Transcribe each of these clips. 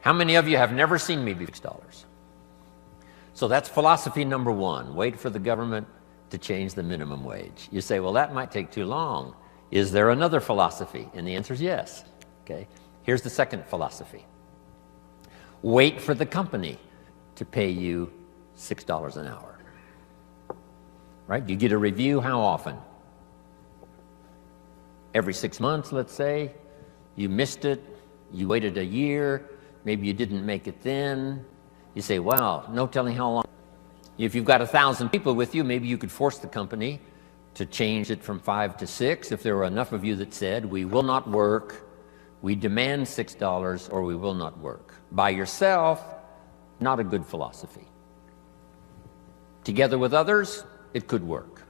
How many of you have never seen me before $6? So that's philosophy number one. Wait for the government to change the minimum wage. You say, well, that might take too long. Is there another philosophy? And the answer is yes. Okay. Here's the second philosophy. Wait for the company to pay you $6 an hour. Right? You get a review how often? Every 6 months, let's say. You missed it. You waited a year. Maybe you didn't make it then. You say, wow, no telling how long. If you've got 1,000 people with you, maybe you could force the company to change it from 5 to 6 if there were enough of you that said, we will not work, we demand $6, or we will not work. By yourself, not a good philosophy. Together with others, it could work.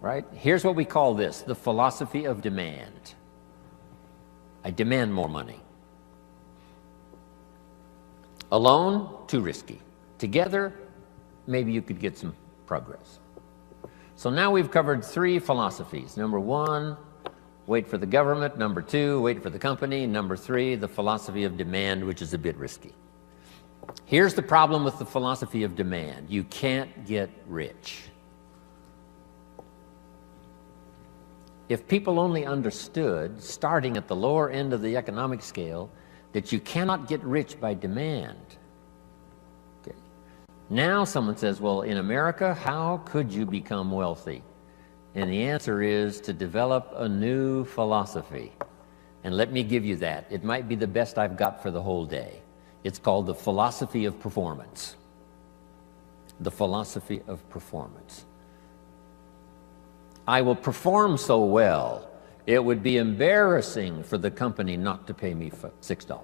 Right? Here's what we call this, the philosophy of demand. I demand more money. Alone, too risky. Together, maybe you could get some progress. So now we've covered 3 philosophies. Number 1, wait for the government. Number 2, wait for the company. Number 3, the philosophy of demand, which is a bit risky. Here's the problem with the philosophy of demand. You can't get rich. If people only understood, starting at the lower end of the economic scale, that you cannot get rich by demand. Okay. Now someone says, well, in America, how could you become wealthy? And the answer is to develop a new philosophy. And let me give you that. It might be the best I've got for the whole day. It's called the philosophy of performance. The philosophy of performance. I will perform so well, it would be embarrassing for the company not to pay me $6.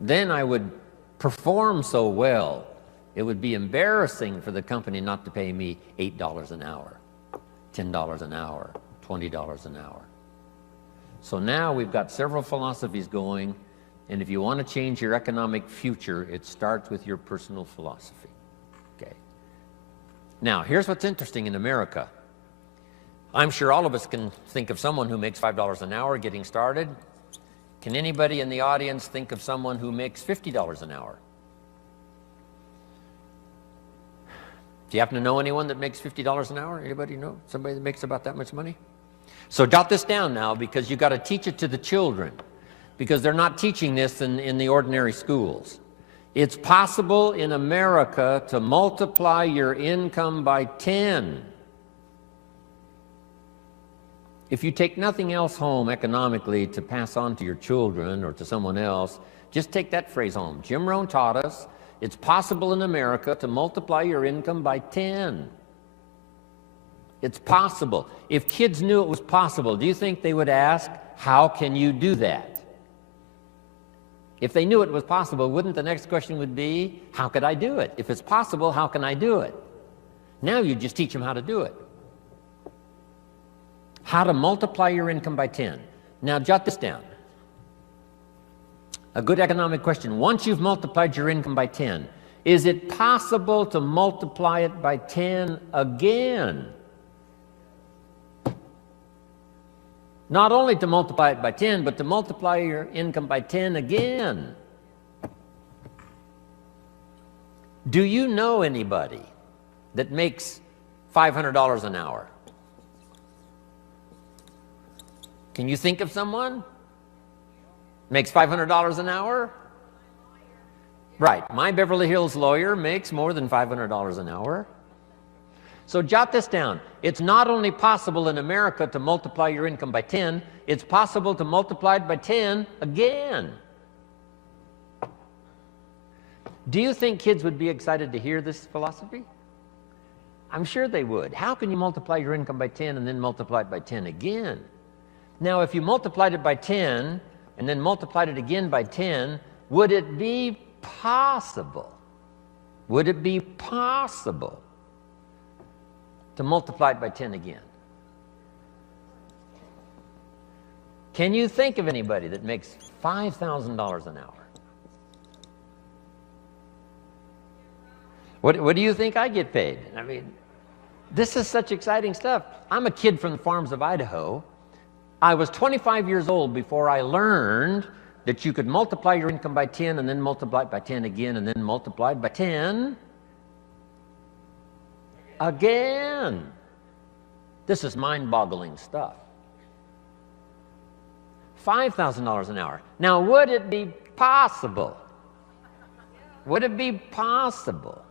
Then I would perform so well, it would be embarrassing for the company not to pay me $8 an hour, $10 an hour, $20 an hour. So now we've got several philosophies going, and if you want to change your economic future, it starts with your personal philosophy. Okay. Now, here's what's interesting in America. I'm sure all of us can think of someone who makes $5 an hour getting started. Can anybody in the audience think of someone who makes $50 an hour? Do you happen to know anyone that makes $50 an hour? Anybody know somebody that makes about that much money? So jot this down now, because you've got to teach it to the children, because they're not teaching this in the ordinary schools. It's possible in America to multiply your income by 10. If you take nothing else home economically to pass on to your children or to someone else, just take that phrase home. Jim Rohn taught us it's possible in America to multiply your income by 10. It's possible. If kids knew it was possible, do you think they would ask, how can you do that? If they knew it was possible, wouldn't the next question would be, how could I do it? If it's possible, how can I do it? Now you just teach them how to do it. How to multiply your income by 10. Now jot this down. A good economic question. Once you've multiplied your income by 10, is it possible to multiply it by 10 again? Not only to multiply it by 10, but to multiply your income by 10 again. Do you know anybody that makes $500 an hour? Can you think of someone? Makes $500 an hour? Right. My Beverly Hills lawyer makes more than $500 an hour. So jot this down. It's not only possible in America to multiply your income by 10, it's possible to multiply it by 10 again. Do you think kids would be excited to hear this philosophy? I'm sure they would. How can you multiply your income by 10 and then multiply it by 10 again? Now, if you multiplied it by 10 and then multiplied it again by 10, would it be possible? Would it be possible to multiply it by 10 again? Can you think of anybody that makes $5,000 an hour? What do you think I get paid? I mean, this is such exciting stuff. I'm a kid from the farms of Idaho. I was 25 years old before I learned that you could multiply your income by 10 and then multiply it by 10 again and then multiply it by 10 again. This is mind-boggling stuff. $5,000 an hour. Now, would it be possible? Would it be possible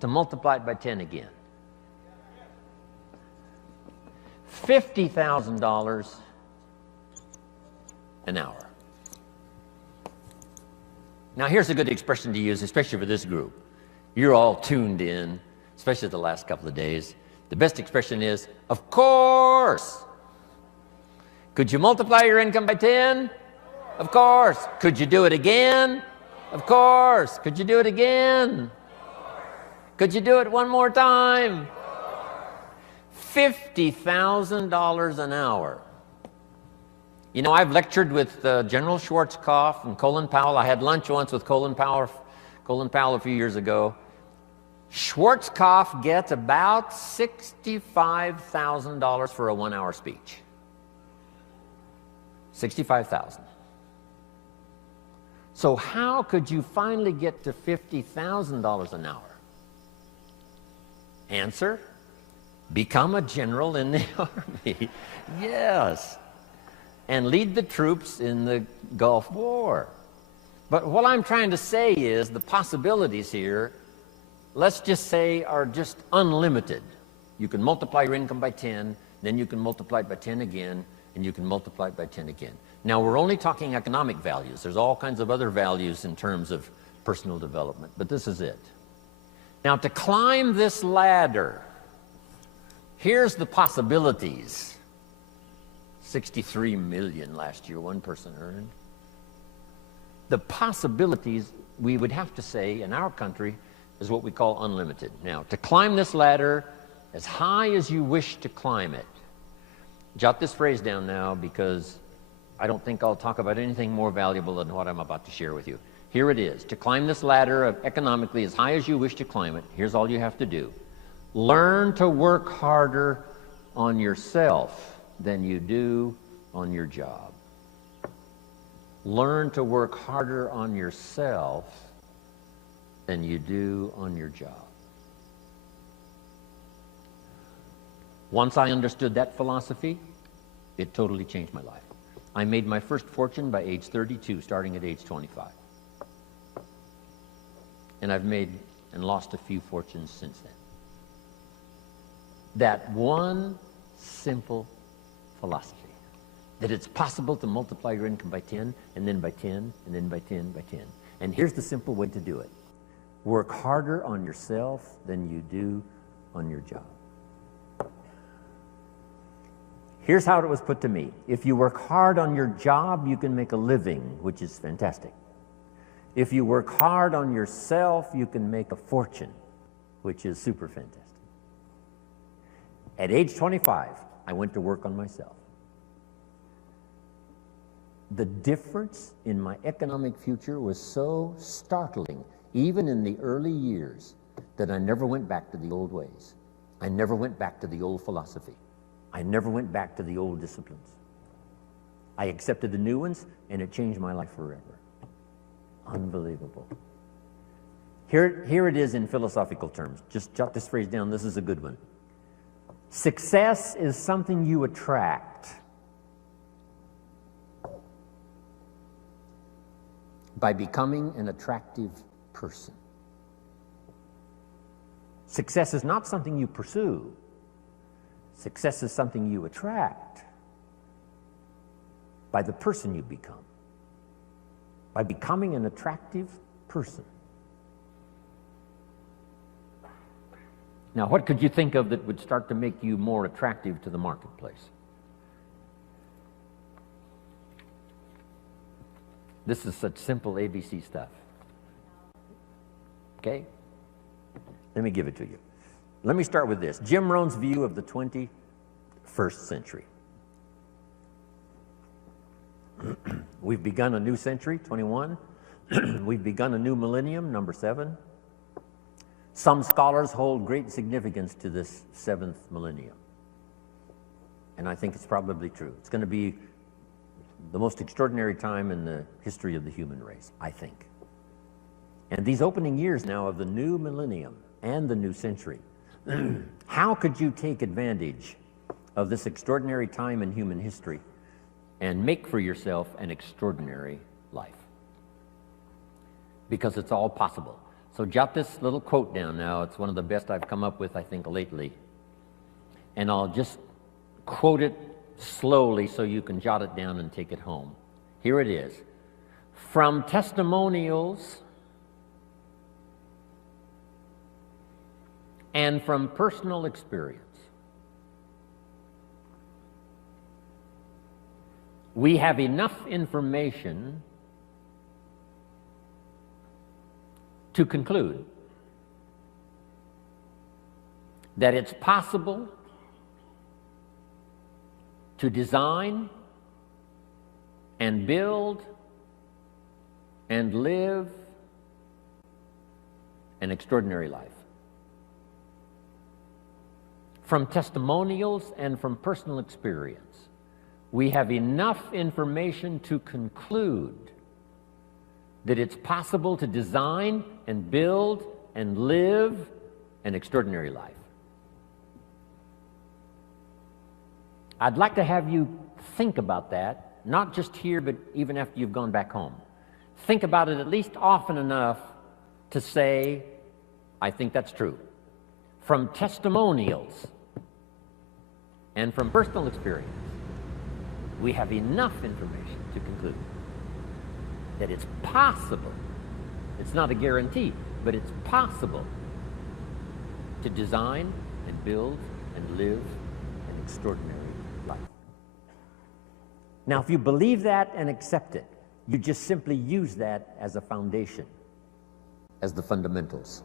to multiply it by 10 again? $50,000 an hour. Now, here's a good expression to use, especially for this group. You're all tuned in, especially the last couple of days. The best expression is, of course. Could you multiply your income by 10? Of course. Could you do it again? Of course. Could you do it again? Could you do it one more time? $50,000 an hour. You know, I've lectured with General Schwarzkopf and Colin Powell. I had lunch once with Colin Powell a few years ago. Schwarzkopf gets about $65,000 for a 1-hour speech. $65,000. So how could you finally get to $50,000 an hour? Answer: become a general in the Army. Yes. And lead the troops in the Gulf War. But what I'm trying to say is the possibilities here, let's just say, are just unlimited. You can multiply your income by 10, then you can multiply it by 10 again, and you can multiply it by 10 again. Now, we're only talking economic values. There's all kinds of other values in terms of personal development, but this is it. Now, to climb this ladder, here's the possibilities. 63 million last year, one person earned. The possibilities, we would have to say, in our country, is what we call unlimited. Now, to climb this ladder as high as you wish to climb it, jot this phrase down now, because I don't think I'll talk about anything more valuable than what I'm about to share with you. Here it is. To climb this ladder economically as high as you wish to climb it, here's all you have to do. Learn to work harder on yourself than you do on your job. Learn to work harder on yourself than you do on your job. Once I understood that philosophy, it totally changed my life. I made my first fortune by age 32, starting at age 25. And I've made and lost a few fortunes since then. That one simple philosophy, that it's possible to multiply your income by 10, and then by 10, and then by 10, by 10. And here's the simple way to do it. Work harder on yourself than you do on your job. Here's how it was put to me. If you work hard on your job, you can make a living, which is fantastic. If you work hard on yourself, you can make a fortune, which is super fantastic. At age 25, I went to work on myself. The difference in my economic future was so startling, even in the early years, that I never went back to the old ways. I never went back to the old philosophy. I never went back to the old disciplines. I accepted the new ones, and it changed my life forever. Unbelievable. Here it is in philosophical terms. Just jot this phrase down. This is a good one. Success is something you attract by becoming an attractive person. Success is not something you pursue. Success is something you attract by the person you become, by becoming an attractive person. Now, what could you think of that would start to make you more attractive to the marketplace? This is such simple ABC stuff. Okay? Let me give it to you. Let me start with this. Jim Rohn's view of the 21st century. We've begun a new century, 21. We've begun a new millennium, number 7. Some scholars hold great significance to this 7th millennium. And I think it's probably true. It's going to be the most extraordinary time in the history of the human race, I think. And these opening years now of the new millennium and the new century, how could you take advantage of this extraordinary time in human history and make for yourself an extraordinary life? Because it's all possible. So jot this little quote down now. It's one of the best I've come up with, I think, lately. And I'll just quote it slowly so you can jot it down and take it home. Here it is. From testimonials and from personal experience, we have enough information to conclude that it's possible to design and build and live an extraordinary life. From testimonials and from personal experience, we have enough information to conclude that it's possible to design and build and live an extraordinary life. I'd like to have you think about that, not just here, but even after you've gone back home. Think about it at least often enough to say, I think that's true. From testimonials and from personal experience, we have enough information to conclude that it's possible, it's not a guarantee, but it's possible to design and build and live an extraordinary life. Now, if you believe that and accept it, you just simply use that as a foundation, as the fundamentals.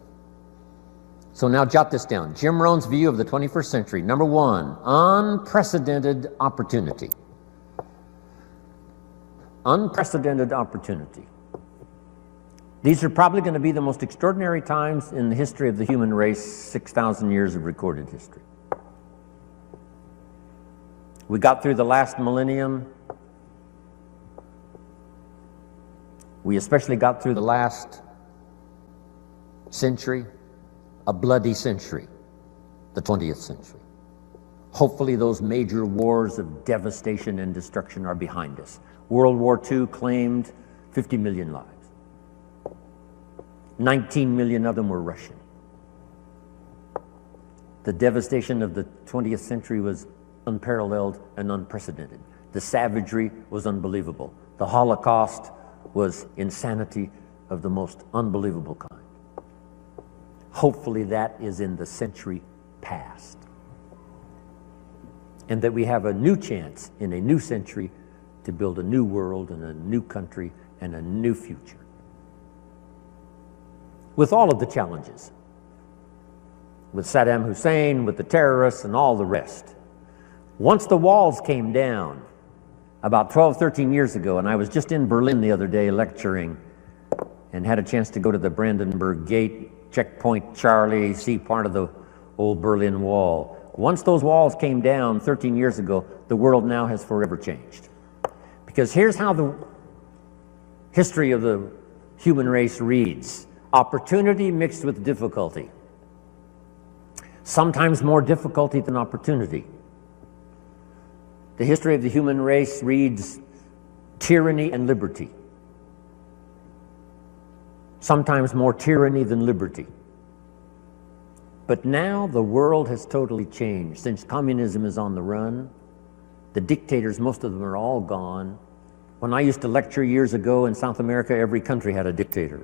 So now jot this down. Jim Rohn's view of the 21st century. Number one, unprecedented opportunity. Unprecedented opportunity. These are probably going to be the most extraordinary times in the history of the human race, 6,000 years of recorded history. We got through the last millennium. We especially got through the last century, a bloody century, the 20th century. Hopefully those major wars of devastation and destruction are behind us. World War II claimed 50 million lives. 19 million of them were Russian. The devastation of the 20th century was unparalleled and unprecedented. The savagery was unbelievable. The Holocaust was insanity of the most unbelievable kind. Hopefully that is in the century past. And that we have a new chance in a new century to build a new world and a new country and a new future. With all of the challenges. With Saddam Hussein, with the terrorists, and all the rest. Once the walls came down, about 12, 13 years ago, and I was just in Berlin the other day lecturing and had a chance to go to the Brandenburg Gate, Checkpoint Charlie, see part of the old Berlin Wall. Once those walls came down 13 years ago, the world now has forever changed. Because here's how the history of the human race reads. Opportunity mixed with difficulty. Sometimes more difficulty than opportunity. The history of the human race reads tyranny and liberty. Sometimes more tyranny than liberty. But now the world has totally changed. Since communism is on the run, the dictators, most of them are all gone. When I used to lecture years ago in South America, every country had a dictator.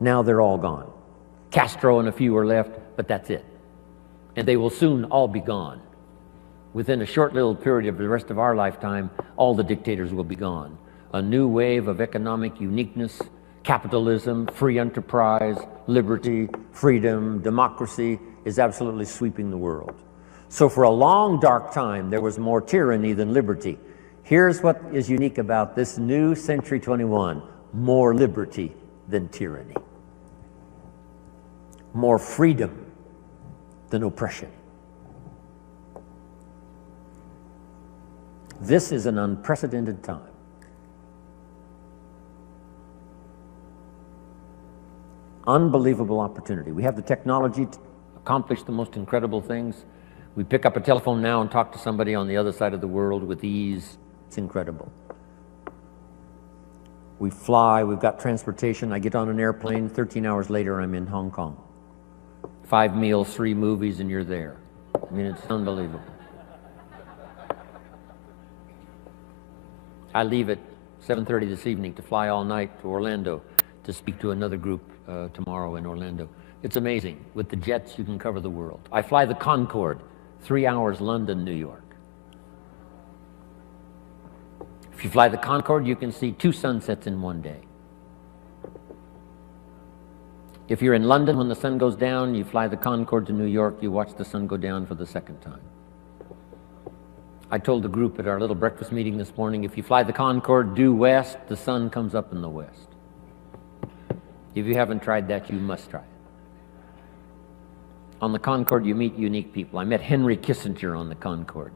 Now they're all gone. Castro and a few are left, but that's it. And they will soon all be gone. Within a short little period of the rest of our lifetime, all the dictators will be gone. A new wave of economic uniqueness, capitalism, free enterprise, liberty, freedom, democracy is absolutely sweeping the world. So for a long, dark time, there was more tyranny than liberty. Here's what is unique about this new Century 21, more liberty than tyranny. More freedom than oppression. This is an unprecedented time. Unbelievable opportunity. We have the technology to accomplish the most incredible things. We pick up a telephone now and talk to somebody on the other side of the world with ease. It's incredible. We fly, we've got transportation. I get on an airplane, 13 hours later I'm in Hong Kong. 5 meals, 3 movies, and you're there. I mean, it's unbelievable. I leave at 7:30 this evening to fly all night to Orlando to speak to another group tomorrow in Orlando. It's amazing. With the jets, you can cover the world. I fly the Concorde, 3 hours London, New York. If you fly the Concorde, you can see 2 sunsets in one day. If you're in London when the sun goes down, you fly the Concorde to New York, you watch the sun go down for the second time. I told the group at our little breakfast meeting this morning, if you fly the Concorde due west, the sun comes up in the west. If you haven't tried that, you must try it. On the Concorde, you meet unique people. I met Henry Kissinger on the Concorde.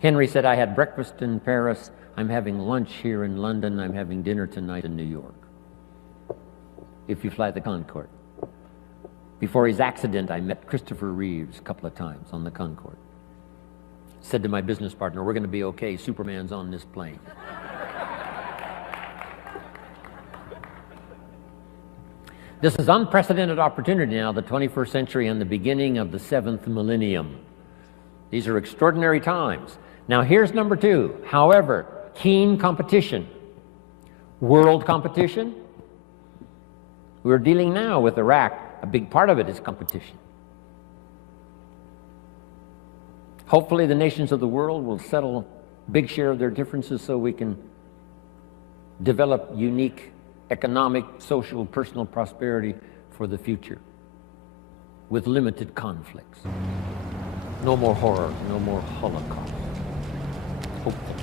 Henry said, I had breakfast in Paris, I'm having lunch here in London, I'm having dinner tonight in New York. If you fly the Concorde. Before his accident, I met Christopher Reeves a couple of times on the Concorde. Said to my business partner, we're going to be okay, Superman's on this plane. This is unprecedented opportunity now, the 21st century and the beginning of the 7th millennium. These are extraordinary times. Now here's number 2. However, keen competition. World competition. We're dealing now with Iraq. A big part of it is competition. Hopefully the nations of the world will settle a big share of their differences so we can develop unique economic, social, personal prosperity for the future with limited conflicts. No more horror, no more Holocaust. Hopefully.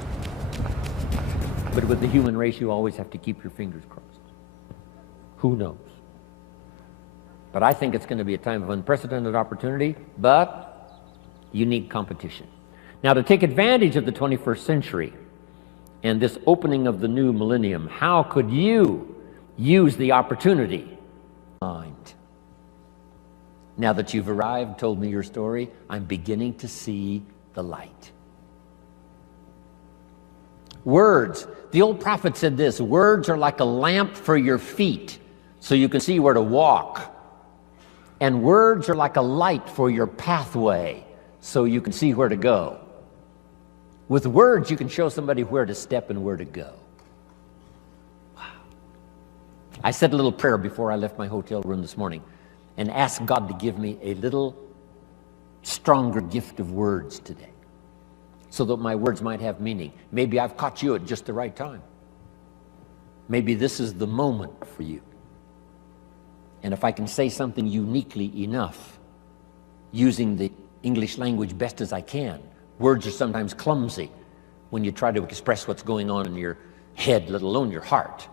But with the human race, you always have to keep your fingers crossed. Who knows? But I think it's going to be a time of unprecedented opportunity, but unique competition. Now, to take advantage of the 21st century and this opening of the new millennium, how could you use the opportunity? Now that you've arrived, told me your story, I'm beginning to see the light. Words. The old prophet said this, words are like a lamp for your feet, so you can see where to walk. And words are like a light for your pathway, so you can see where to go. With words, you can show somebody where to step and where to go. Wow. I said a little prayer before I left my hotel room this morning and asked God to give me a little stronger gift of words today so that my words might have meaning. Maybe I've caught you at just the right time. Maybe this is the moment for you. And if I can say something uniquely enough, using the English language best as I can, words are sometimes clumsy when you try to express what's going on in your head, let alone your heart.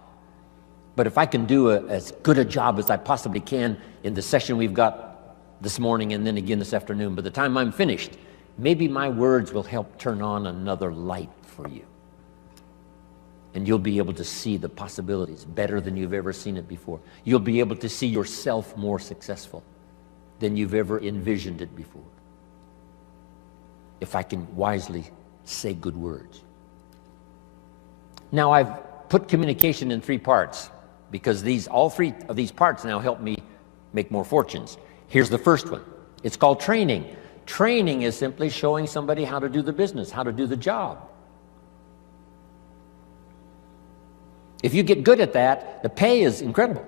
But if I can do as good a job as I possibly can in the session we've got this morning and then again this afternoon, by the time I'm finished, maybe my words will help turn on another light for you. And you'll be able to see the possibilities better than you've ever seen it before. You'll be able to see yourself more successful than you've ever envisioned it before. If I can wisely say good words. Now I've put communication in 3 parts because all 3 of these parts now help me make more fortunes. Here's the first one. It's called training. Training is simply showing somebody how to do the business, how to do the job. If you get good at that, the pay is incredible,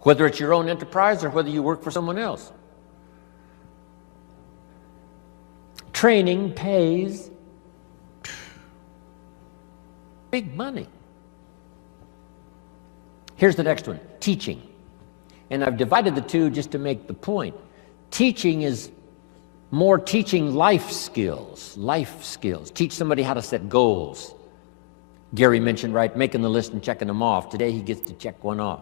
whether it's your own enterprise or whether you work for someone else. Training pays big money. Here's the next one, teaching. And I've divided the 2 just to make the point. Teaching is more teaching life skills. Teach somebody how to set goals. Gary mentioned, right, making the list and checking them off. Today he gets to check one off.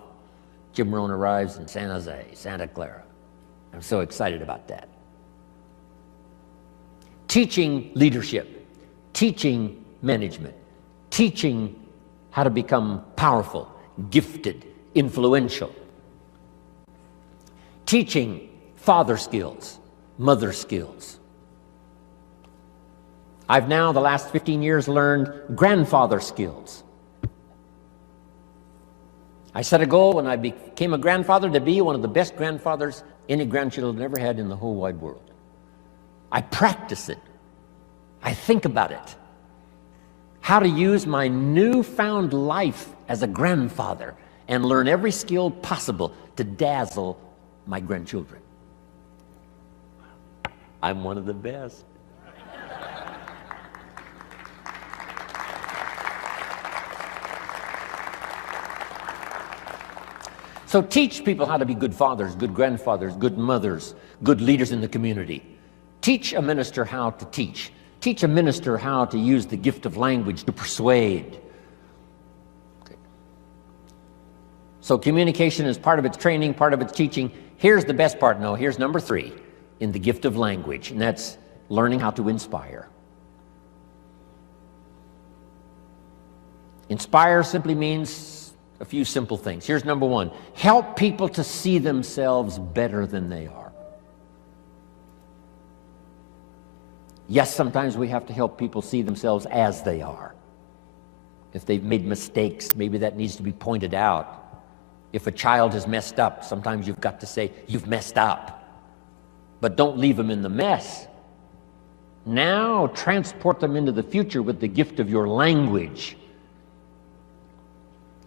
Jim Rohn arrives in San Jose, Santa Clara. I'm so excited about that. Teaching leadership. teaching management, teaching how to become powerful, gifted, influential, teaching father skills, mother skills. I've now, the last 15 years, learned grandfather skills. I set a goal when I became a grandfather to be one of the best grandfathers any grandchildren ever had in the whole wide world. I practice it. I think about it. How to use my newfound life as a grandfather and learn every skill possible to dazzle my grandchildren. I'm one of the best. So teach people how to be good fathers, good grandfathers, good mothers, good leaders in the community. Teach a minister how to teach. Teach a minister how to use the gift of language to persuade. Okay. So communication is part of its training, part of its teaching. Here's the best part. No, here's number 3 in the gift of language, and that's learning how to inspire. Inspire simply means a few simple things. Here's number 1. Help people to see themselves better than they are. Yes, sometimes we have to help people see themselves as they are. If they've made mistakes, maybe that needs to be pointed out. If a child has messed up, sometimes you've got to say, you've messed up. But don't leave them in the mess. Now transport them into the future with the gift of your language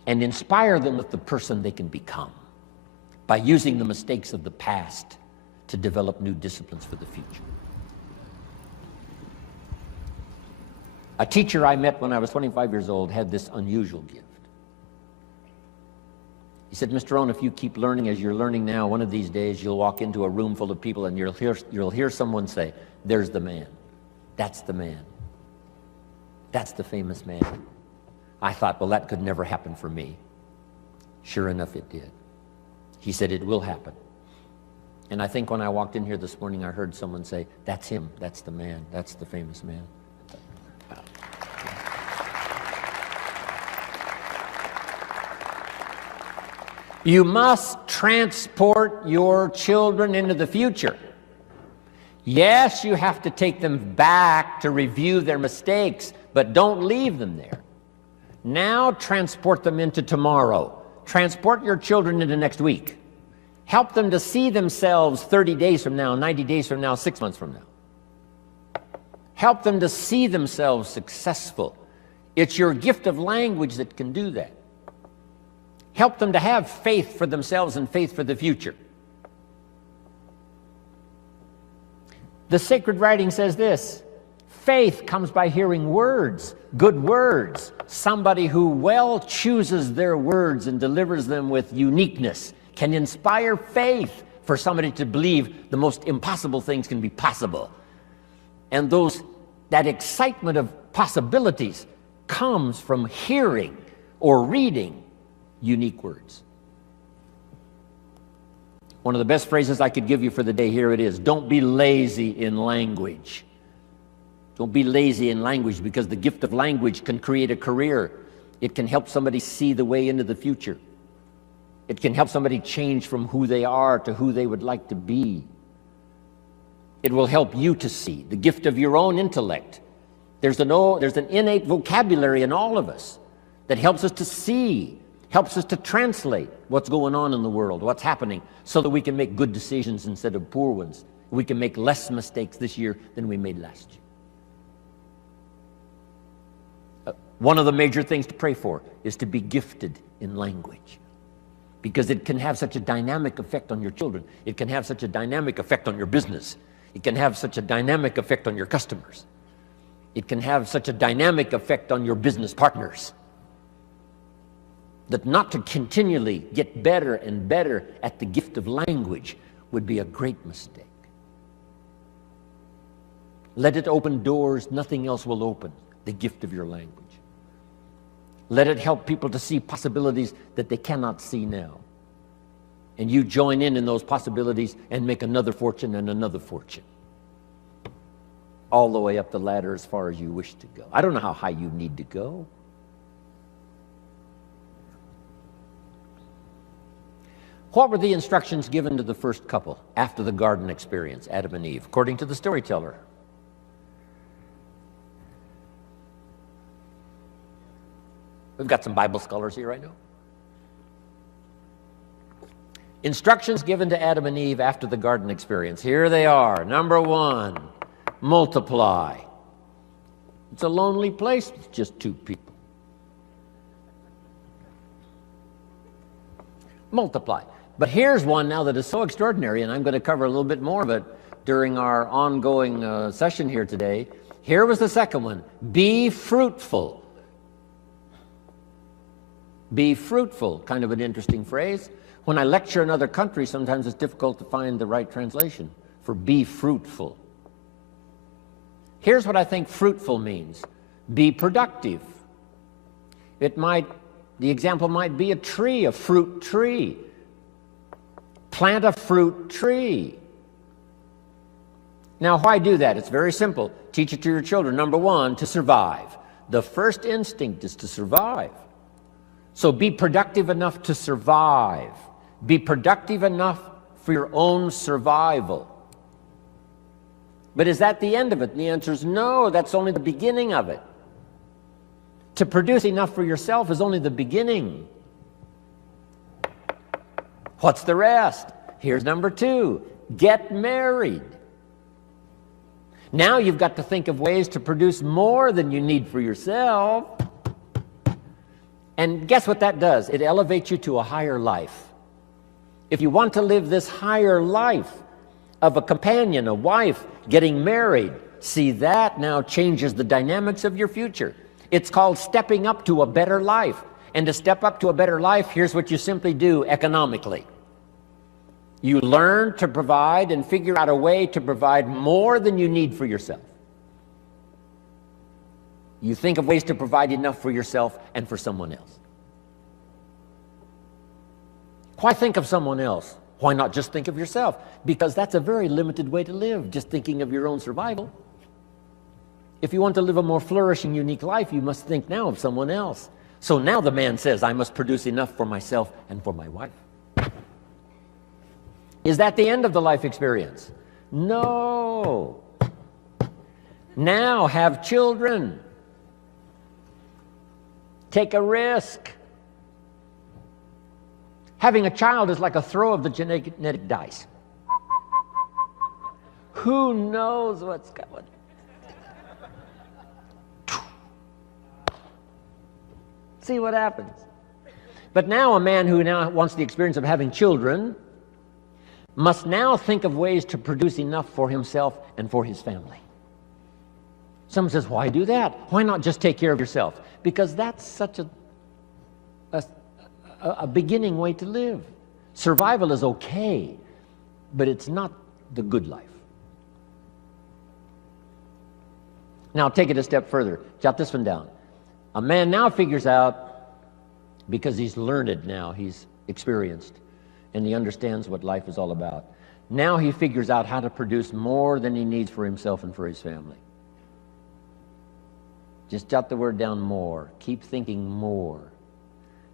and inspire them with the person they can become by using the mistakes of the past to develop new disciplines for the future. A teacher I met when I was 25 years old had this unusual gift. He said, Mr. Rohn, if you keep learning as you're learning now, one of these days you'll walk into a room full of people and you'll hear someone say, there's the man. That's the man. That's the famous man. I thought, well, that could never happen for me. Sure enough, it did. He said, it will happen. And I think when I walked in here this morning, I heard someone say, that's him, that's the man, that's the famous man. Wow. You must transport your children into the future. Yes, you have to take them back to review their mistakes, but don't leave them there. Now transport them into tomorrow. Transport your children into next week. Help them to see themselves 30 days from now, 90 days from now, 6 months from now. Help them to see themselves successful. It's your gift of language that can do that. Help them to have faith for themselves and faith for the future. The sacred writing says this: faith comes by hearing words, good words. Somebody who well chooses their words and delivers them with uniqueness can inspire faith for somebody to believe the most impossible things can be possible. And that excitement of possibilities comes from hearing or reading unique words. One of the best phrases I could give you for the day, here it is: don't be lazy in language. Don't be lazy in language, because the gift of language can create a career. It can help somebody see the way into the future. It can help somebody change from who they are to who they would like to be. It will help you to see the gift of your own intellect. There's an innate vocabulary in all of us that helps us to see, helps us to translate what's going on in the world, what's happening, so that we can make good decisions instead of poor ones. We can make less mistakes this year than we made last year. One of the major things to pray for is to be gifted in language, because it can have such a dynamic effect on your children. It can have such a dynamic effect on your business. It can have such a dynamic effect on your customers. It can have such a dynamic effect on your business partners, that not to continually get better and better at the gift of language would be a great mistake. Let it open doors nothing else will open, the gift of your language. Let it help people to see possibilities that they cannot see now. And you join in those possibilities and make another fortune and another fortune. all the way up the ladder as far as you wish to go. I don't know how high you need to go. What were the instructions given to the first couple after the garden experience, Adam and Eve, according to the storyteller? We've got some Bible scholars here, I know. Instructions given to Adam and Eve after the garden experience. Here they are. Number one, multiply. It's a lonely place with just two people. Multiply. But here's one now that is so extraordinary, and I'm going to cover a little bit more of it during our ongoing session here today. Here was the second one. Be fruitful. Be fruitful. Kind of an interesting phrase. When I lecture in other countries, sometimes it's difficult to find the right translation for be fruitful. Here's what I think fruitful means. Be productive. The example might be a tree, a fruit tree. Plant a fruit tree. Now, why do that? It's very simple. Teach it to your children. Number one, to survive. The first instinct is to survive. So be productive enough to survive. Be productive enough for your own survival. But is that the end of it? And the answer is no, that's only the beginning of it. To produce enough for yourself is only the beginning. What's the rest? Here's number two. Get married. Now you've got to think of ways to produce more than you need for yourself. And guess what that does? It elevates you to a higher life. If you want to live this higher life of a companion, a wife, getting married, see, that now changes the dynamics of your future. It's called stepping up to a better life. And to step up to a better life, here's what you simply do economically. You learn to provide and figure out a way to provide more than you need for yourself. You think of ways to provide enough for yourself and for someone else. Why think of someone else? Why not just think of yourself? Because that's a very limited way to live, just thinking of your own survival. If you want to live a more flourishing, unique life, you must think now of someone else. So now the man says, I must produce enough for myself and for my wife. Is that the end of the life experience? No. Now have children. Take a risk. Having a child is like a throw of the genetic dice. Who knows what's going? See what happens. But now a man who now wants the experience of having children must now think of ways to produce enough for himself and for his family. Someone says, why do that? Why not just take care of yourself? Because that's such a beginning way to live. Survival is okay, but it's not the good life. Now take it a step further. Jot this one down. A man now figures out, because he's learned now, he's experienced, and he understands what life is all about. Now he figures out how to produce more than he needs for himself and for his family. Just jot the word down, more. Keep thinking more.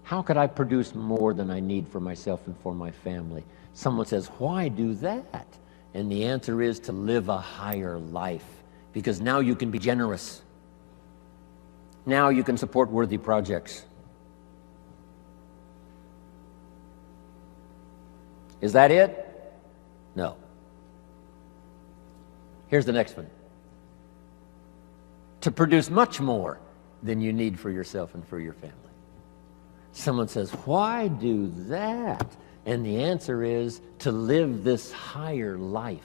How could I produce more than I need for myself and for my family? Someone says, why do that? And the answer is to live a higher life, because now you can be generous. Now you can support worthy projects. Is that it? No. Here's the next one. To produce much more than you need for yourself and for your family. Someone says, why do that? And the answer is to live this higher life.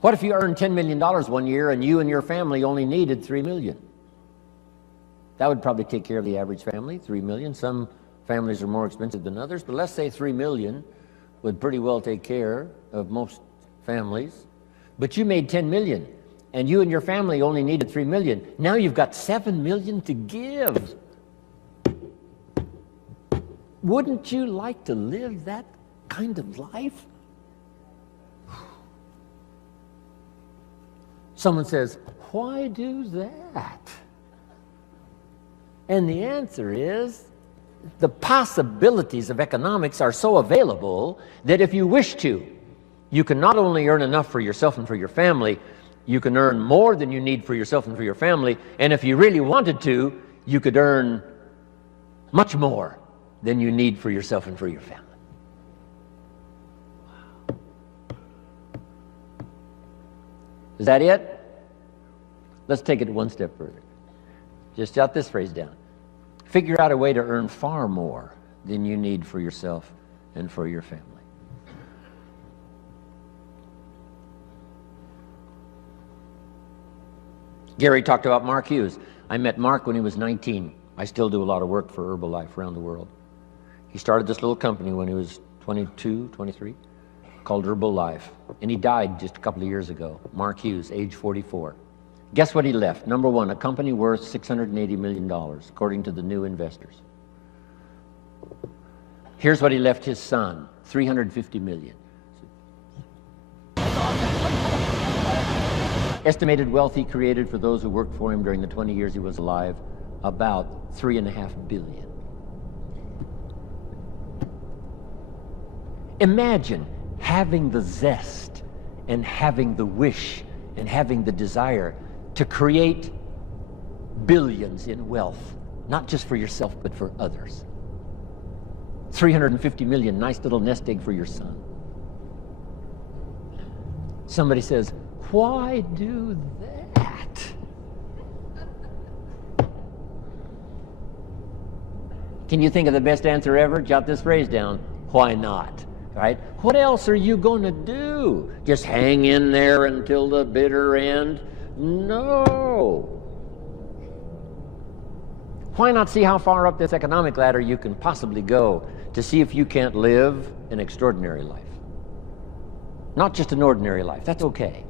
What if you earned $10 million one year and you and your family only needed $3 million? That would probably take care of the average family, $3 million. Some families are more expensive than others, but let's say $3 million would pretty well take care of most families. But you made $10 million, and you and your family only needed $3 million. Now you've got $7 million to give. Wouldn't you like to live that kind of life? Someone says, why do that? And the answer is, the possibilities of economics are so available that if you wish to, you can not only earn enough for yourself and for your family, you can earn more than you need for yourself and for your family, and if you really wanted to, you could earn much more than you need for yourself and for your family. Wow. Is that it? Let's take it one step further. Just jot this phrase down. Figure out a way to earn far more than you need for yourself and for your family. Gary talked about Mark Hughes. I met Mark when he was 19. I still do a lot of work for Herbalife around the world. He started this little company when he was 22, 23, called Herbalife. And he died just a couple of years ago. Mark Hughes, age 44. Guess what he left? Number one, a company worth $680 million, according to the new investors. Here's what he left his son, $350 million. Estimated wealth he created for those who worked for him during the 20 years he was alive, about $3.5 billion. Imagine having the zest and having the wish and having the desire to create billions in wealth, not just for yourself, but for others. 350 million, nice little nest egg for your son. Somebody says, why do that? Can you think of the best answer ever? Jot this phrase down. Why not? Right? What else are you going to do? Just hang in there until the bitter end? No. Why not see how far up this economic ladder you can possibly go to see if you can't live an extraordinary life? Not just an ordinary life. That's okay.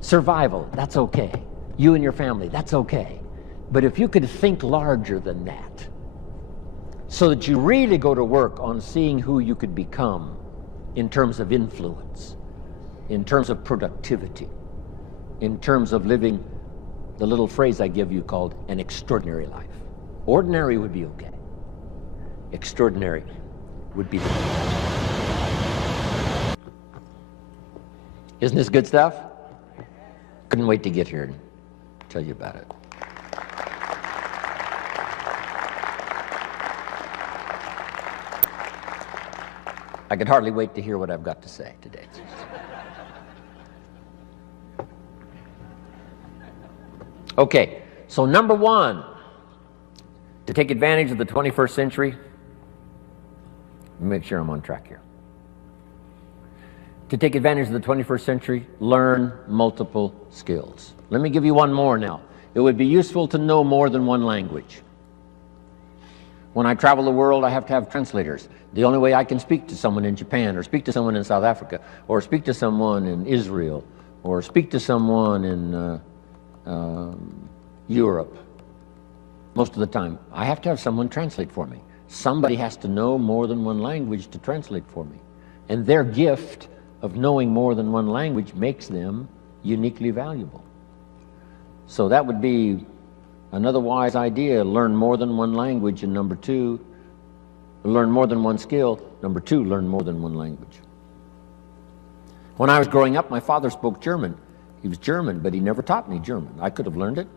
Survival, that's okay. You and your family, that's okay. But if you could think larger than that, so that you really go to work on seeing who you could become in terms of influence, in terms of productivity, in terms of living the little phrase I give you called an extraordinary life. Ordinary would be okay. Extraordinary would be the best. Isn't this good stuff? Couldn't wait to get here and tell you about it. I could hardly wait to hear what I've got to say today. Okay, so number one, to take advantage of the 21st century, make sure I'm on track here. To take advantage of the 21st century, learn multiple skills. Let me give you one more now. It would be useful to know more than one language. When I travel the world, I have to have translators. The only way I can speak to someone in Japan, or speak to someone in South Africa, or speak to someone in Israel, or speak to someone in Europe, most of the time, I have to have someone translate for me. Somebody has to know more than one language to translate for me. And their gift of knowing more than one language makes them uniquely valuable. So that would be another wise idea. Learn more than one language, and number two, learn more than one skill. Number two, learn more than one language. When I was growing up, my father spoke German. He was German, but he never taught me German. I could have learned it.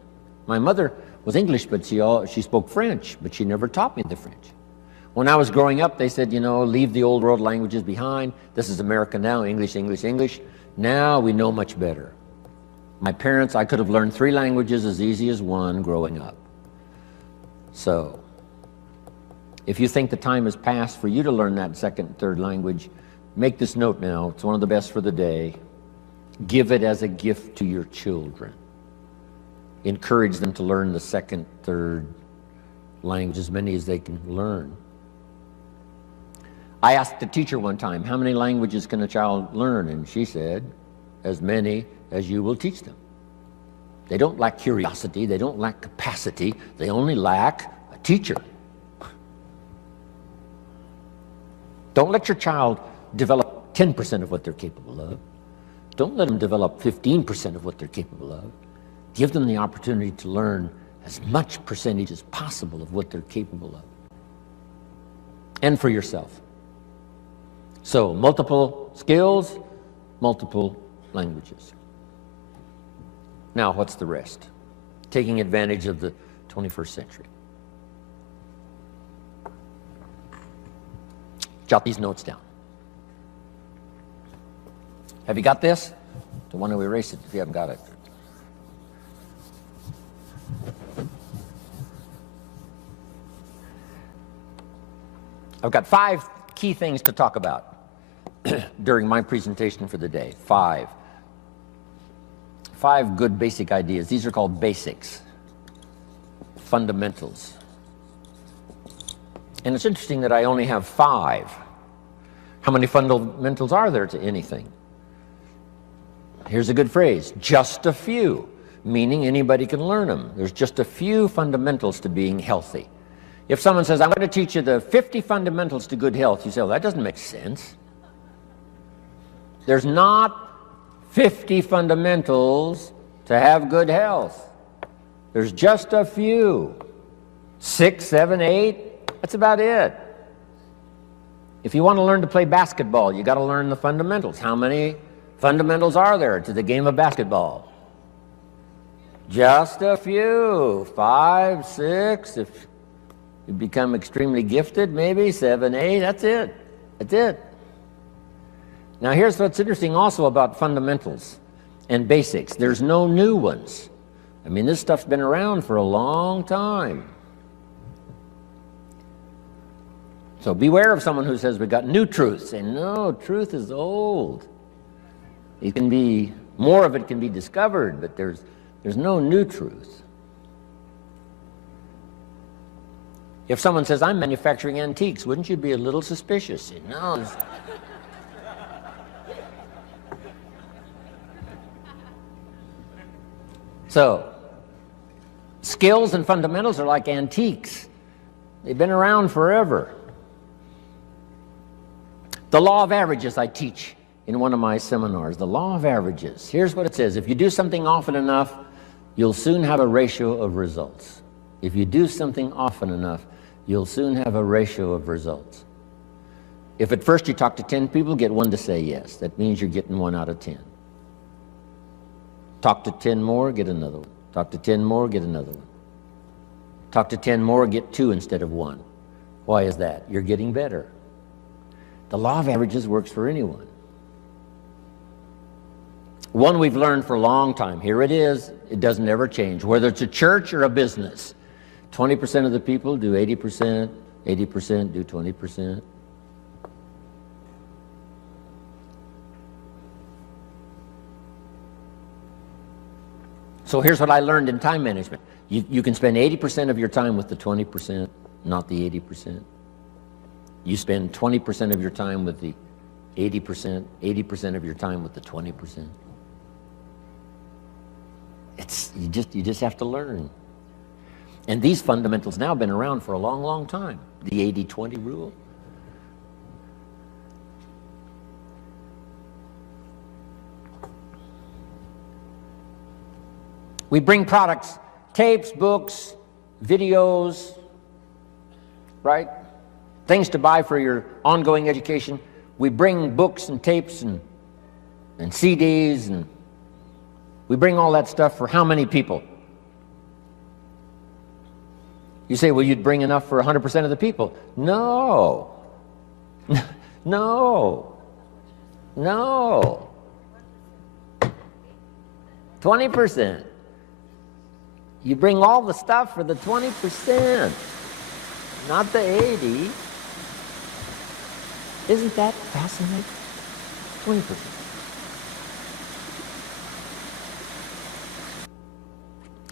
My mother was English, but she spoke French, but she never taught me the French. When I was growing up, they said, you know, leave the old world languages behind. This is America now, English, English, English. Now we know much better. My parents, I could have learned 3 languages as easy as one growing up. So, if you think the time has passed for you to learn that second, third language, make this note now. It's one of the best for the day. Give it as a gift to your children. Encourage them to learn the second, third language, as many as they can learn. I asked a teacher one time, how many languages can a child learn? And she said, as many as you will teach them. They don't lack curiosity, they don't lack capacity, they only lack a teacher. Don't let your child develop 10% of what they're capable of. Don't let them develop 15% of what they're capable of. Give them the opportunity to learn as much percentage as possible of what they're capable of. And for yourself. So, multiple skills, multiple languages. Now, what's the rest? Taking advantage of the 21st century. Jot these notes down. Have you got this? Don't want to erase it if you haven't got it. I've got 5 key things to talk about during my presentation for the day. 5 good basic ideas. These are called basics, fundamentals. And it's interesting that I only have 5. How many fundamentals are there to anything? Here's a good phrase, just a few, meaning anybody can learn them. There's just a few fundamentals to being healthy. If someone says, I'm going to teach you the 50 fundamentals to good health, you say, well, that doesn't make sense. There's not 50 fundamentals to have good health. There's just a few. 6, 7, 8, that's about it. If you want to learn to play basketball, you got to learn the fundamentals. How many fundamentals are there to the game of basketball? Just a few. 5, 6, if you become extremely gifted, maybe 7, 8, that's it. That's it. Now here's what's interesting also about fundamentals and basics. There's no new ones. I mean, this stuff's been around for a long time. So beware of someone who says we've got new truths. Say, no, truth is old. It can be, more of it can be discovered, but there's no new truth. If someone says, I'm manufacturing antiques, wouldn't you be a little suspicious? Say, no. So, skills and fundamentals are like antiques. They've been around forever. The law of averages I teach in one of my seminars. The law of averages. Here's what it says. If you do something often enough, you'll soon have a ratio of results. If you do something often enough, you'll soon have a ratio of results. If at first you talk to 10 people, get 1 to say yes. That means you're getting 1 out of 10. Talk to 10 more, get another one. Talk to 10 more, get another one. Talk to 10 more, get 2 instead of 1. Why is that? You're getting better. The law of averages works for anyone. One we've learned for a long time. Here it is. It doesn't ever change. Whether it's a church or a business, 20% of the people do 80%, 80% do 20%. So here's what I learned in time management. You can spend 80% of your time with the 20%, not the 80%. You spend 20% of your time with the 80%, 80% of your time with the 20%. You just have to learn. And these fundamentals now have been around for a long, long time. The 80-20 rule. We bring products, tapes, books, videos, right? Things to buy for your ongoing education. We bring books and tapes and CDs, and we bring all that stuff for how many people? You say, well, you'd bring enough for 100% of the people. No. No. No. 20%. You bring all the stuff for the 20%, not the 80. Isn't that fascinating? 20%.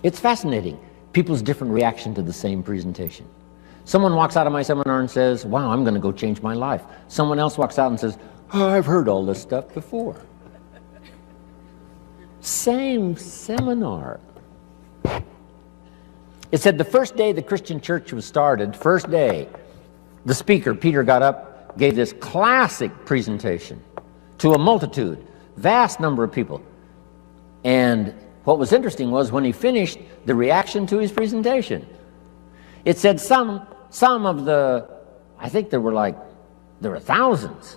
It's fascinating, people's different reaction to the same presentation. Someone walks out of my seminar and says, wow, I'm going to go change my life. Someone else walks out and says, oh, I've heard all this stuff before. Same seminar. It said the first day the Christian church was started, first day, the speaker, Peter, got up gave this classic presentation to a multitude, vast number of people. And what was interesting was when he finished, the reaction to his presentation. It said some of the, I think there were thousands.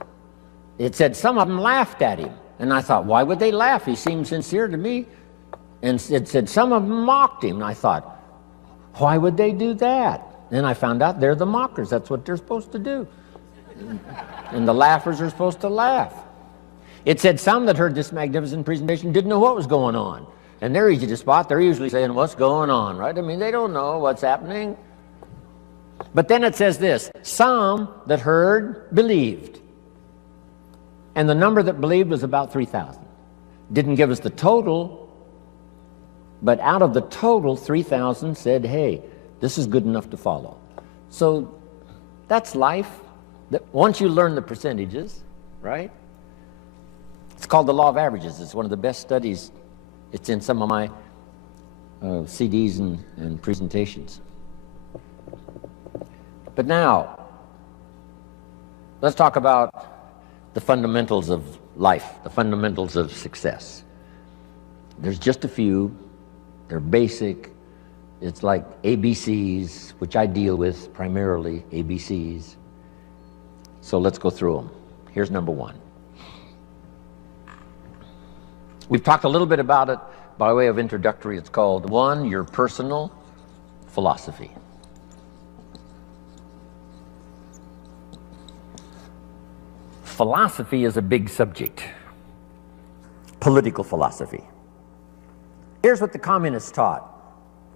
It said some of them laughed at him. And I thought, why would they laugh? He seemed sincere to me. And it said some of them mocked him. And I thought, why would they do that? And I found out they're the mockers. That's what they're supposed to do. And the laughers are supposed to laugh. It said some that heard this magnificent presentation didn't know what was going on. And they're easy to spot. They're usually saying, what's going on, right? I mean, they don't know what's happening. But then it says this, some that heard believed. And the number that believed was about 3,000. Didn't give us the total, but out of the total, 3,000 said, hey, this is good enough to follow. So that's life. Once you learn the percentages, right? It's called the law of averages. It's one of the best studies. It's in some of my CDs and presentations. But now, let's talk about the fundamentals of life, the fundamentals of success. There's just a few. They're basic. It's like ABCs, which I deal with primarily, ABCs. So let's go through them. Here's number one. We've talked a little bit about it by way of introductory. It's called, one, your personal philosophy. Philosophy is a big subject. Political philosophy. Here's what the communists taught,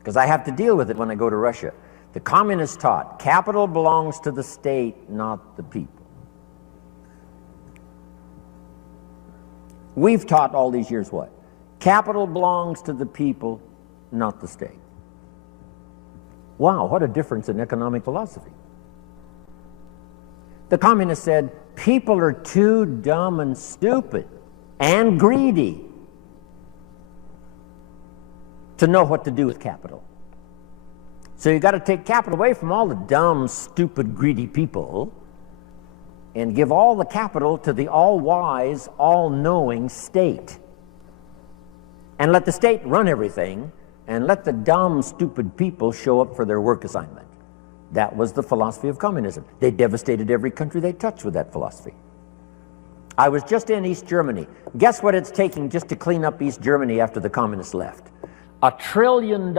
because I have to deal with it when I go to Russia. The communists taught, capital belongs to the state, not the people. We've taught all these years what? Capital belongs to the people, not the state. Wow, what a difference in economic philosophy. The communists said, people are too dumb and stupid and greedy to know what to do with capital. So you got to take capital away from all the dumb, stupid, greedy people and give all the capital to the all-wise, all-knowing state. And let the state run everything, and let the dumb, stupid people show up for their work assignment. That was the philosophy of communism. They devastated every country they touched with that philosophy. I was just in East Germany. Guess what it's taking just to clean up East Germany after the communists left? $1 trillion.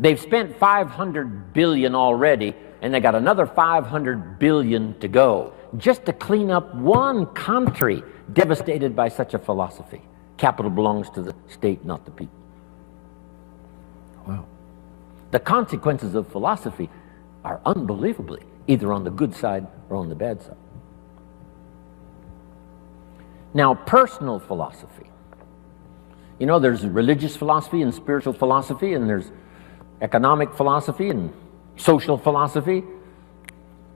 They've spent $500 billion already, and they got another $500 billion to go, just to clean up one country devastated by such a philosophy. Capital belongs to the state, not the people. Wow. The consequences of philosophy are unbelievably either on the good side or on the bad side. Now, personal philosophy. You know, there's religious philosophy and spiritual philosophy, and there's economic philosophy and social philosophy,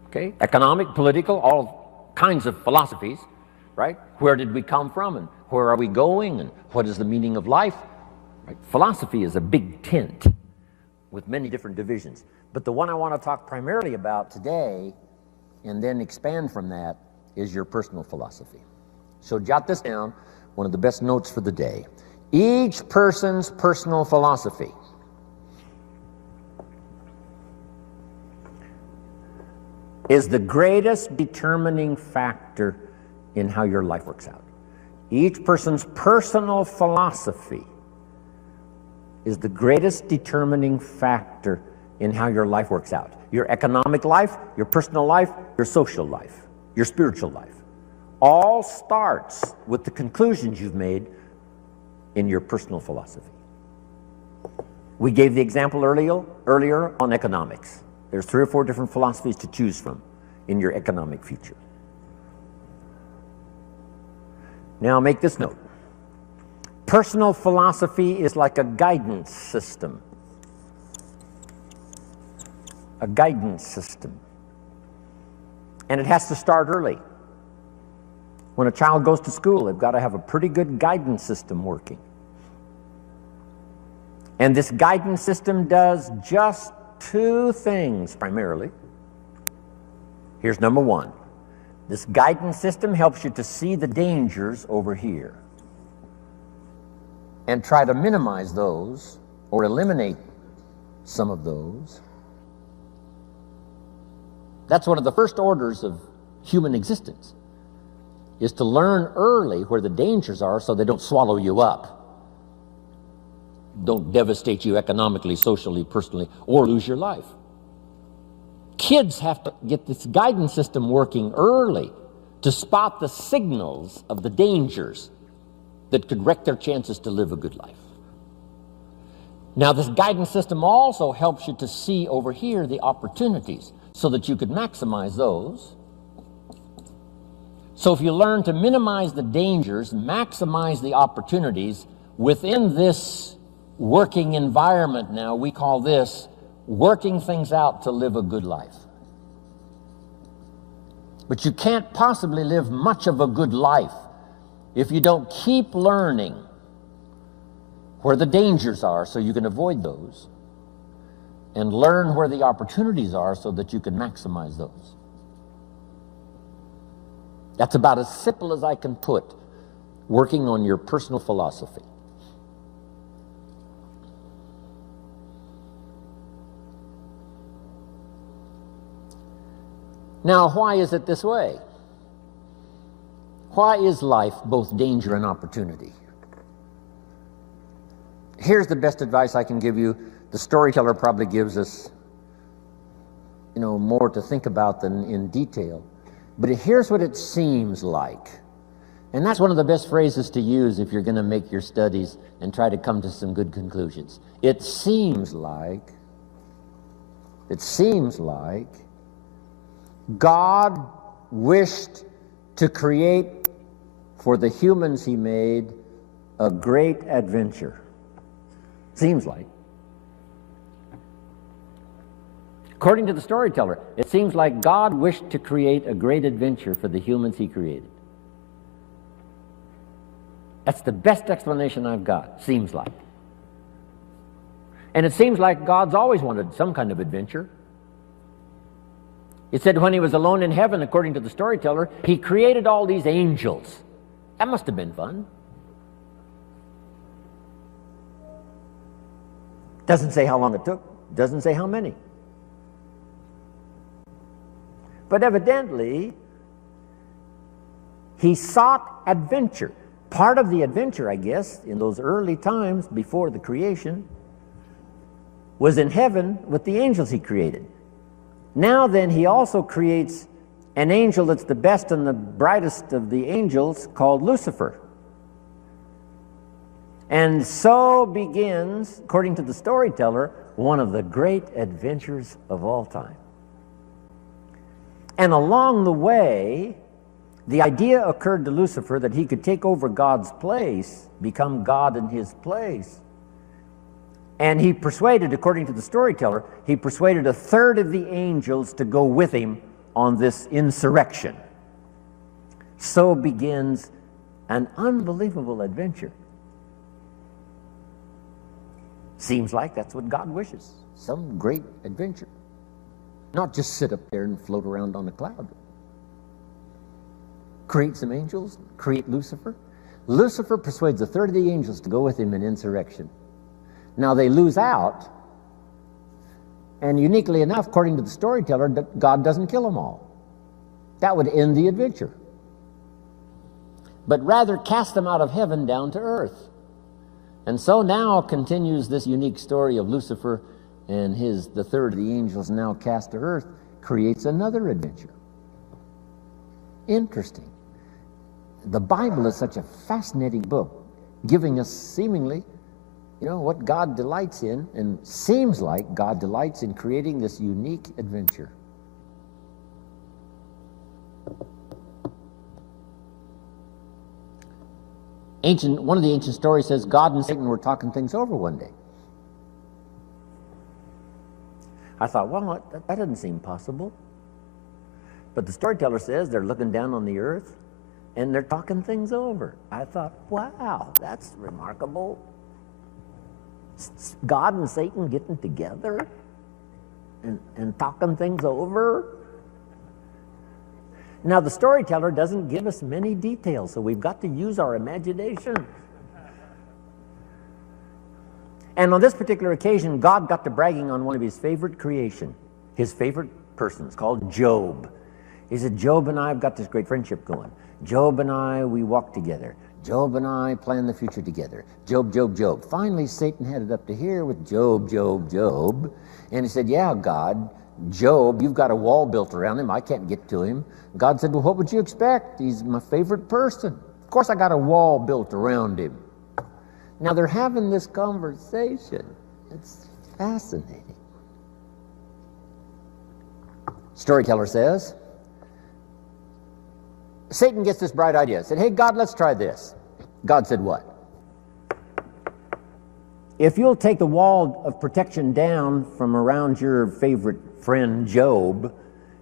okay? Economic, political, all kinds of philosophies, right? Where did we come from, and where are we going, and what is the meaning of life? Right? Philosophy is a big tent with many different divisions. But the one I want to talk primarily about today, and then expand from that, is your personal philosophy. So jot this down, one of the best notes for the day. Each person's personal philosophy is the greatest determining factor in how your life works out. Each person's personal philosophy is the greatest determining factor in how your life works out. Your economic life, your personal life, your social life, your spiritual life. All starts with the conclusions you've made in your personal philosophy. We gave the example earlier on economics. There's 3 or 4 different philosophies to choose from in your economic future. Now make this note. Personal philosophy is like a guidance system. A guidance system. And it has to start early. When a child goes to school, they've got to have a pretty good guidance system working. And this guidance system does just 2 things primarily. Here's number one. This guidance system helps you to see the dangers over here and try to minimize those or eliminate some of those. That's one of the first orders of human existence, is to learn early where the dangers are so they don't swallow you up, don't devastate you economically, socially, personally, or lose your life. Kids have to get this guidance system working early to spot the signals of the dangers that could wreck their chances to live a good life. Now, this guidance system also helps you to see over here the opportunities so that you could maximize those. So if you learn to minimize the dangers, maximize the opportunities within this working environment now, we call this working things out to live a good life. But you can't possibly live much of a good life if you don't keep learning where the dangers are so you can avoid those, and learn where the opportunities are so that you can maximize those. That's about as simple as I can put working on your personal philosophy. Now, why is it this way? Why is life both danger and opportunity? Here's the best advice I can give you. The storyteller probably gives us, more to think about than in detail. But here's what it seems like. And that's one of the best phrases to use if you're going to make your studies and try to come to some good conclusions. It seems like God wished to create for the humans he made a great adventure. Seems like. According to the storyteller, it seems like God wished to create a great adventure for the humans he created. That's the best explanation I've got, seems like. And it seems like God's always wanted some kind of adventure. It said when he was alone in heaven, according to the storyteller, he created all these angels. That must have been fun. Doesn't say how long it took, doesn't say how many. But evidently, he sought adventure. Part of the adventure, I guess, in those early times before the creation, was in heaven with the angels he created. Now then, he also creates an angel that's the best and the brightest of the angels, called Lucifer. And so begins, according to the storyteller, one of the great adventures of all time. And along the way, the idea occurred to Lucifer that he could take over God's place, become God in his place. And he persuaded, according to the storyteller, he persuaded a third of the angels to go with him on this insurrection. So begins an unbelievable adventure. Seems like that's what God wishes, some great adventure. Not just sit up there and float around on a cloud. Create some angels, create Lucifer. Lucifer persuades a third of the angels to go with him in insurrection. Now they lose out, and uniquely enough, according to the storyteller, God doesn't kill them all. That would end the adventure. But rather cast them out of heaven down to earth. And so now continues this unique story of Lucifer and the third of the angels now cast to earth, creates another adventure. Interesting. The Bible is such a fascinating book, giving us seemingly, what God delights in, and seems like God delights in creating this unique adventure. One of the ancient stories says God and Satan were talking things over one day. I thought, well, that doesn't seem possible. But the storyteller says they're looking down on the earth and they're talking things over. I thought, wow, that's remarkable. God and Satan getting together and talking things over. Now, the storyteller doesn't give us many details, so we've got to use our imagination. And on this particular occasion, God got to bragging on one of his favorite creation, his favorite persons, called Job. He said, Job and I have got this great friendship going. Job and I, we walk together. Job and I plan the future together. Job, Job, Job. Finally, Satan had it up to here with Job, Job, Job. And he said, yeah, God, Job, you've got a wall built around him. I can't get to him. God said, well, what would you expect? He's my favorite person. Of course, I got a wall built around him. Now, they're having this conversation. It's fascinating. Storyteller says, Satan gets this bright idea. Said, hey, God, let's try this. God said what? If you'll take the wall of protection down from around your favorite friend, Job,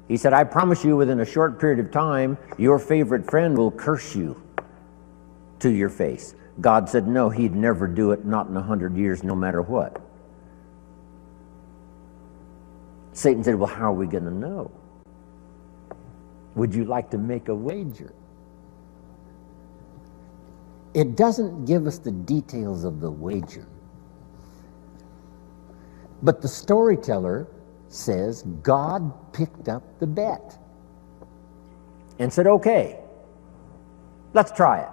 he said, I promise you within a short period of time, your favorite friend will curse you to your face. God said, no, he'd never do it, not in 100 years, no matter what. Satan said, well, how are we going to know? Would you like to make a wager? It doesn't give us the details of the wager. But the storyteller says God picked up the bet and said, okay, let's try it.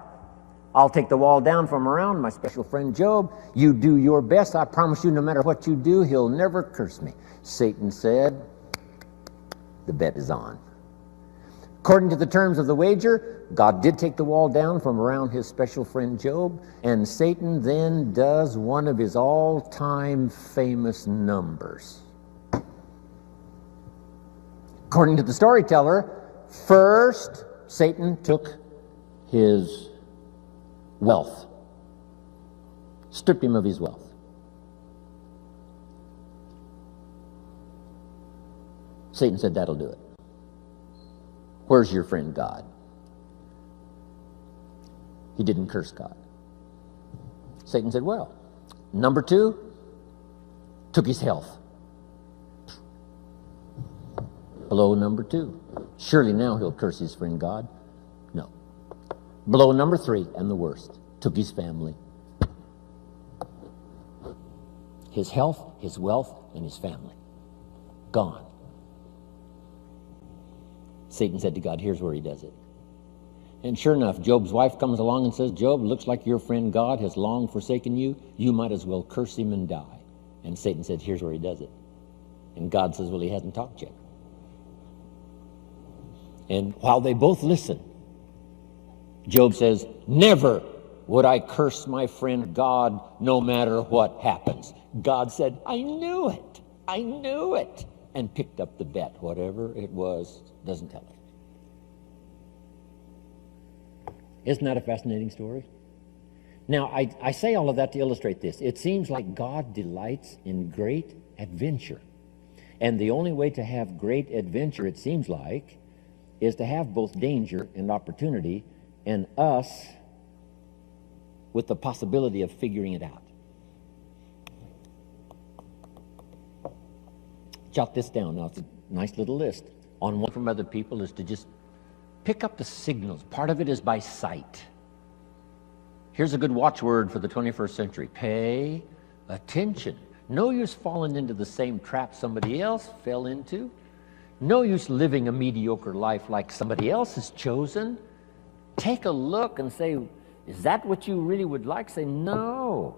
I'll take the wall down from around my special friend Job. You do your best. I promise you, no matter what you do, he'll never curse me. Satan said, the bet is on. According to the terms of the wager, God did take the wall down from around his special friend Job, and Satan then does one of his all-time famous numbers. According to the storyteller, first Satan took his wealth, stripped him of his wealth. Satan said, that'll do it. Where's your friend God? He didn't curse God. Satan said, well, number two, took his health. Blow number two. Surely now he'll curse his friend God. No. Blow number three, and the worst, took his family. His health, his wealth, and his family. Gone. Satan said to God, here's where he does it. And sure enough, Job's wife comes along and says, Job, looks like your friend God has long forsaken you. You might as well curse him and die. And Satan said, here's where he does it. And God says, well, he hasn't talked yet. And while they both listen, Job says, never would I curse my friend God no matter what happens. God said, I knew it. I knew it. And picked up the bet, whatever it was. Doesn't tell it. Isn't that a fascinating story? Now, I say all of that to illustrate this. It seems like God delights in great adventure. And the only way to have great adventure, it seems like, is to have both danger and opportunity, and us with the possibility of figuring it out. Jot this down. Now, it's a nice little list. On one from other people is to just pick up the signals. Part of it is by sight. Here's a good watchword for the 21st century. Pay attention. No use falling into the same trap somebody else fell into. No use living a mediocre life like somebody else has chosen. Take a look and say, is that what you really would like? Say, no.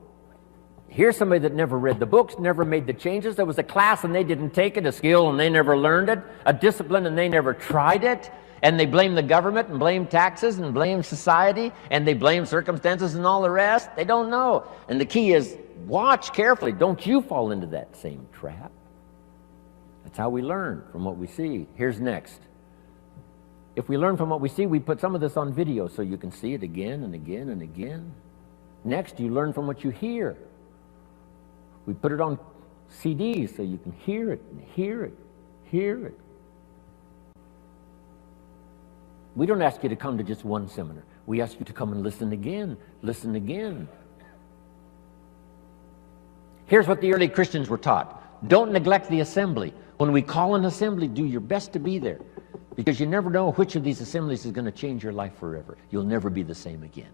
Here's somebody that never read the books, never made the changes. There was a class and they didn't take it, a skill and they never learned it, a discipline and they never tried it, and they blame the government and blame taxes and blame society and they blame circumstances and all the rest. They don't know. And the key is watch carefully. Don't you fall into that same trap. That's how we learn, from what we see. Here's next. If we learn from what we see, we put some of this on video so you can see it again and again and again. Next, you learn from what you hear. We put it on CDs so you can hear it and hear it, hear it. We don't ask you to come to just one seminar. We ask you to come and listen again, listen again. Here's what the early Christians were taught. Don't neglect the assembly. When we call an assembly, do your best to be there. Because you never know which of these assemblies is going to change your life forever. You'll never be the same again.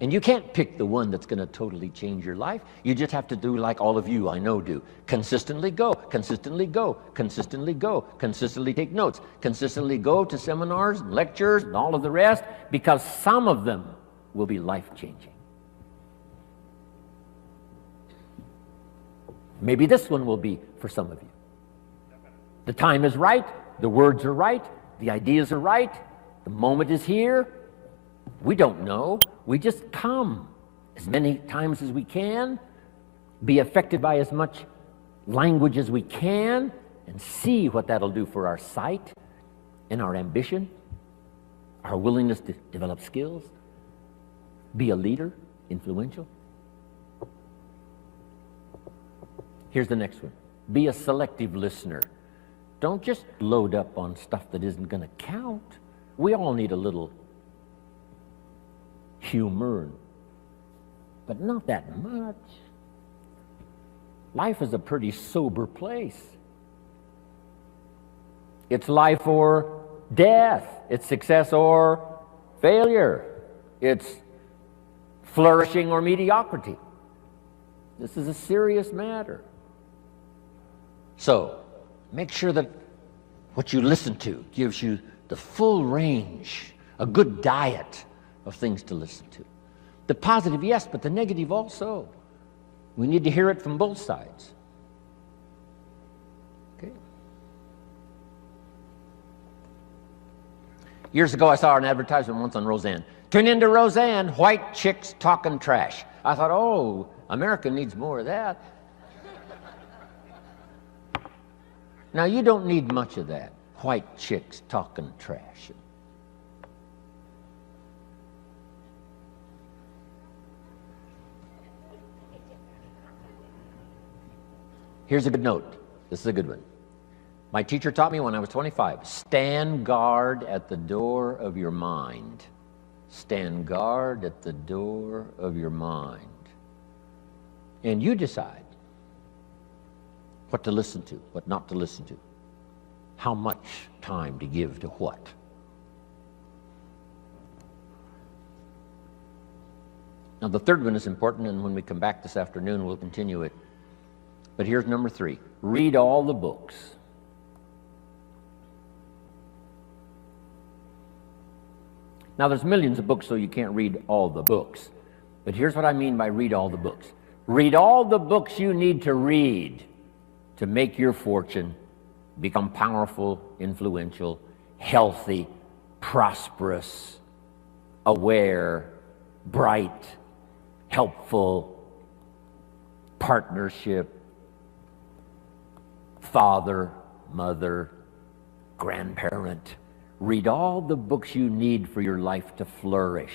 And you can't pick the one that's going to totally change your life. You just have to do like all of you I know do. Consistently go, consistently go, consistently go, consistently take notes, consistently go to seminars and lectures and all of the rest, because some of them will be life-changing. Maybe this one will be for some of you. The time is right, the words are right, the ideas are right, the moment is here. We don't know. We just come as many times as we can, be affected by as much language as we can, and see what that'll do for our sight and our ambition, our willingness to develop skills, be a leader, influential. Here's the next one. Be a selective listener. Don't just load up on stuff that isn't going to count. We all need a little humor, but not that much. Life is a pretty sober place. It's life or death. It's success or failure. It's flourishing or mediocrity. This is a serious matter. So, make sure that what you listen to gives you the full range, a good diet of things to listen to. The positive, yes, but the negative also. We need to hear it from both sides. Okay. Years ago, I saw an advertisement once on Roseanne. Tune into Roseanne, white chicks talking trash. I thought, oh, America needs more of that. Now, you don't need much of that. White chicks talking trash. Here's a good note. This is a good one. My teacher taught me when I was 25, stand guard at the door of your mind. Stand guard at the door of your mind. And you decide what to listen to, what not to listen to, how much time to give to what. Now, the third one is important, and when we come back this afternoon, we'll continue it. But here's number 3. Read all the books. Now, there's millions of books, so you can't read all the books. But here's what I mean by read all the books. Read all the books you need to read to make your fortune, become powerful, influential, healthy, prosperous, aware, bright, helpful, partnership, father, mother, grandparent. Read all the books you need for your life to flourish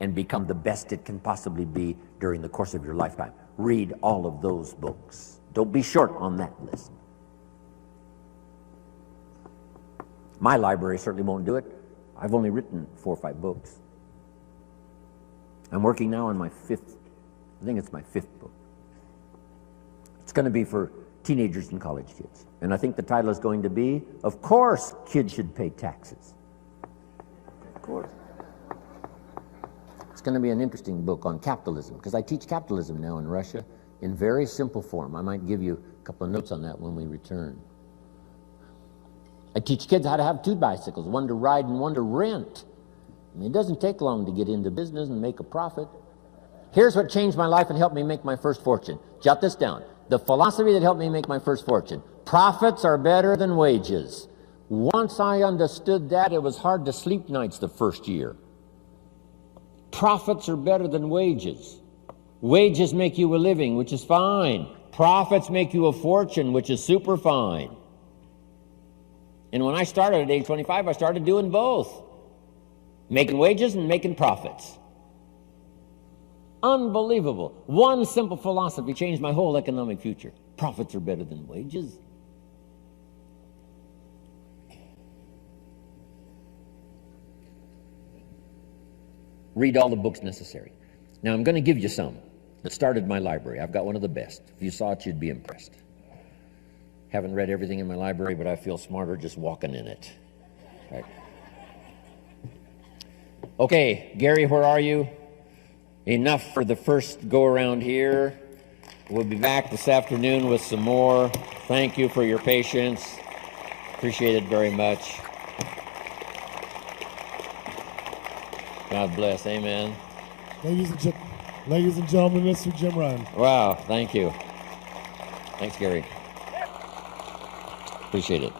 and become the best it can possibly be during the course of your lifetime. Read all of those books. Don't be short on that list. My library certainly won't do it. I've only written 4 or 5 books. I'm working now on my 5th, I think it's my 5th book. It's going to be for teenagers and college kids. And I think the title is going to be, of course, kids should pay taxes. Of course. It's going to be an interesting book on capitalism, because I teach capitalism now in Russia in very simple form. I might give you a couple of notes on that when we return. I teach kids how to have 2 bicycles, one to ride and one to rent. I mean, it doesn't take long to get into business and make a profit. Here's what changed my life and helped me make my first fortune. Jot this down. The philosophy that helped me make my first fortune. Profits are better than wages. Once I understood that, it was hard to sleep nights the first year. Profits are better than wages. Wages make you a living, which is fine. Profits make you a fortune, which is super fine. And when I started at age 25, I started doing both. Making wages and making profits. Unbelievable. One simple philosophy changed my whole economic future. Profits are better than wages. Read all the books necessary. Now, I'm going to give you some that started my library. I've got one of the best. If you saw it, you'd be impressed. Haven't read everything in my library, but I feel smarter just walking in it. Right. Okay, Gary, where are you? Enough for the first go-around here. We'll be back this afternoon with some more. Thank you for your patience. Appreciate it very much. God bless. Amen. Ladies and gentlemen, Mr. Jim Ryan. Wow, thank you. Thanks, Gary. Appreciate it.